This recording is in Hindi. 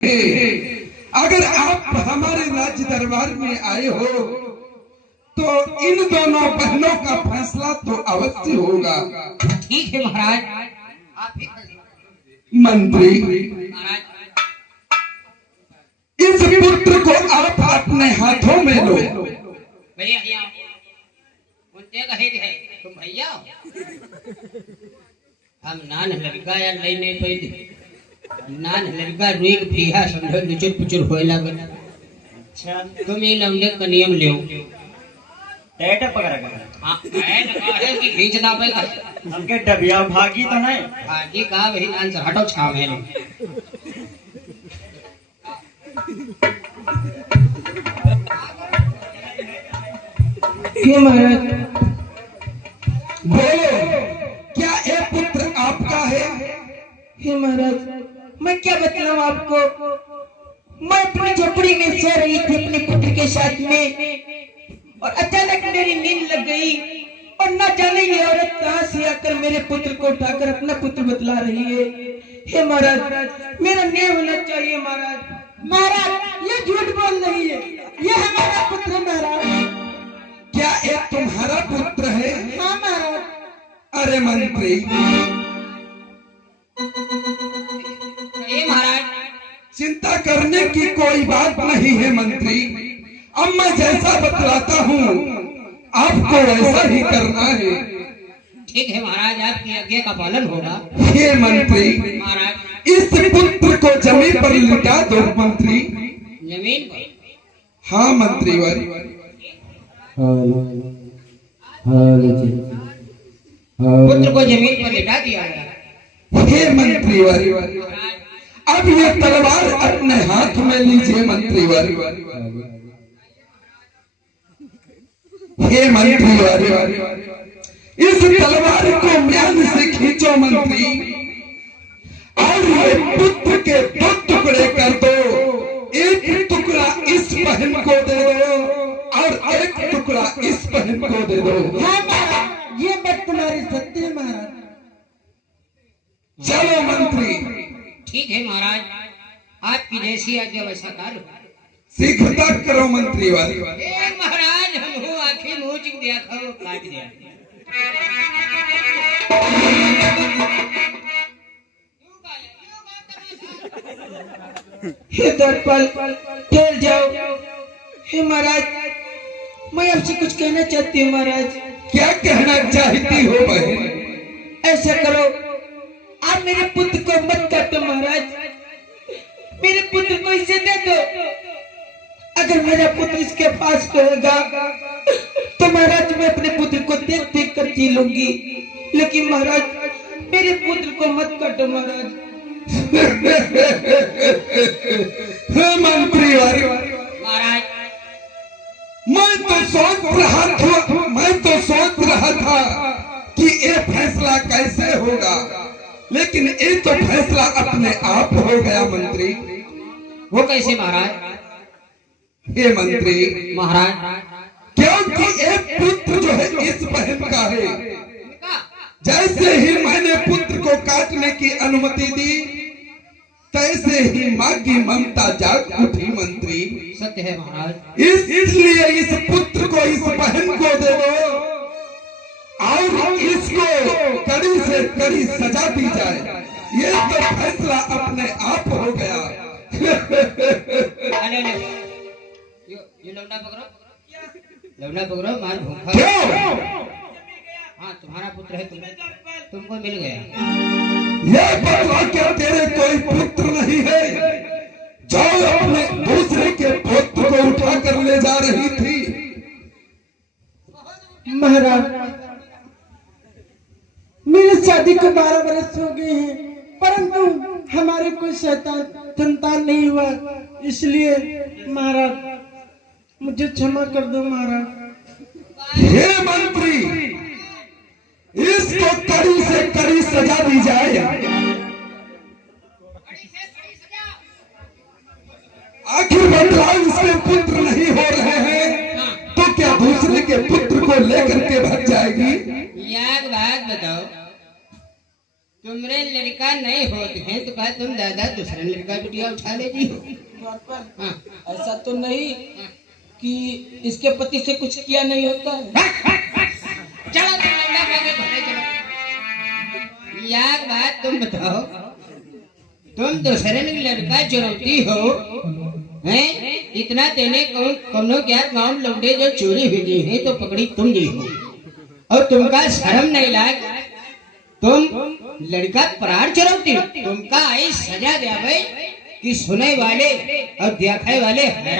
अगर आप हमारे राज्य दरबार में आए हो तो इन दोनों बहनों का फैसला तो अवश्य होगा। ठीक है महाराज, आप ही मंत्री, महाराज। इस पुत्र को आप अपने हाथों में लो। भैया उनसे कहे है तुम भैया हम नान लड़का या नहीं पैदे नान लड़का रुई भीहा समझो लुचुर पुचुर होए लागल। अच्छा तुम ये लौंडे का नियम ले टेट पकड़ हां ऐन काहे कि खींच ना पे हमके डबिया भागी तो नहीं भागी का वही नान से हटो छाव है हे महाराज बोलो, क्या ये पुत्र आपका है? हे महाराज, मैं क्या बताऊं आपको। मैं अपनी झोपड़ी में सो रही थी अपने पुत्र के साथ में और अचानक मेरी नींद लग गई और न जाने ये औरत कहां से आकर मेरे पुत्र को उठाकर अपना पुत्र बतला रही है। हे महाराज, मेरा न्याय होना चाहिए महाराज। महाराज ये झूठ बोल रही है, ये हमारा पुत्र है महाराज। क्या ये तुम्हारा पुत्र है? हाँ महाराज। अरे मंत्री, ए महाराज चिंता करने की कोई बात नहीं है मंत्री। अब मैं जैसा बतलाता हूँ आपको वैसा ही करना है। ठीक है महाराज, आपकी आज्ञा का पालन होगा। हे मंत्री, महाराज इस पुत्र को जमीन पर लिटा दो मंत्री। जमीन पर? हाँ मंत्री वर। पुत्र को जमीन पर लिटा दिया गया। हे मंत्री वर, महाराज अब ये तलवार अपने हाथ में लीजिए मंत्री वर। हे मंत्री वर, इस तलवार को म्यान से खींचो मंत्री और ये पुत्र के दो टुकड़े कर दो। एक टुकड़ा इस बहन को दे दो और एक टुकड़ा इस बहन को दे दो। हाँ महाराज, ये बात तुम्हारी सत्य है महाराज। चलो मंत्री, ठीक है महाराज, आपकी जैसी आज्ञा वैसा कार्य। शीघ्रता करो मंत्री वाली। ए महाराज हम हो आखिर मुंह चिक दिया था वो काट दिया। हे दरपल ठहर जाओ। हे महाराज, मैं आपसे कुछ कहना चाहती हूँ महाराज। क्या कहना चाहती हो बहन? ऐसा करो, आप मेरे पुत्र को मत काटो महाराज, मेरे पुत्र को इसे दे दो। अगर मेरा पुत्र इसके पास रहेगा तो महाराज मैं अपने पुत्र को देख देख कर जी लूंगी, लेकिन महाराज मेरे पुत्र को मत काटो महाराज। मंत्री वारी, महाराज मैं तो सोच रहा था कि ये फैसला कैसे होगा, लेकिन ये तो फैसला अपने आप हो गया मंत्री। वो कैसे महाराज? हे मंत्री, महाराज क्योंकि एक पुत्र जो है इस बहन का है। जैसे ही मैंने पुत्र को काटने की अनुमति दी तैसे ही माँ की ममता जाग उठी मंत्री। सत्य है महाराज। इसलिए इस पुत्र को इस बहन को दे दो और इसको कड़ी से कड़ी सजा दी जाए। ये तो फैसला अपने आप हो गया। ये लौंडा पकड़ो, लौंडा पकड़ो, मार भूखा। क्यों? हाँ तुम्हारा पुत्र है, तुमको मिल गया। ये बतला क्या तेरे कोई पुत्र नहीं है जो अपने दूसरे के पुत्र को उठा कर ले जा रही थी? महाराज मेरी शादी को 12 वर्ष हो गए हैं, परंतु हमारे कोई संतान नहीं हुआ, इसलिए महाराज मुझे क्षमा कर दो महाराज। हे मंत्री, इसको कड़ी से कड़ी सजा दी जाए। आखिर बतलाओ, इसके पुत्र नहीं हो रहे हैं तो क्या दूसरे के पुत्र को लेकर के भाग जाएगी? याद बात बताओ, तुमरे लड़का नहीं होते हैं तो कहा तुम दादा दूसरा लड़का बिटिया उठा ले जी। हाँ। ऐसा तो नहीं कि इसके पति से कुछ किया नहीं होता है। चलो तुम लौंडा भागे भरे चलो। यार बात तुम बताओ, तुम दूसरे लड़का चुरौती हो हैं? इतना देने कौनो क्या गांव लौंडे जो चोरी हुई है तो पकड़ी तुम जी हो, और तुमका शर्म नहीं लाग, तुम लड़का प्राण चुरौती, तुमका आई सजा दे भाई कि सुने वाले और देखे वाले हैरान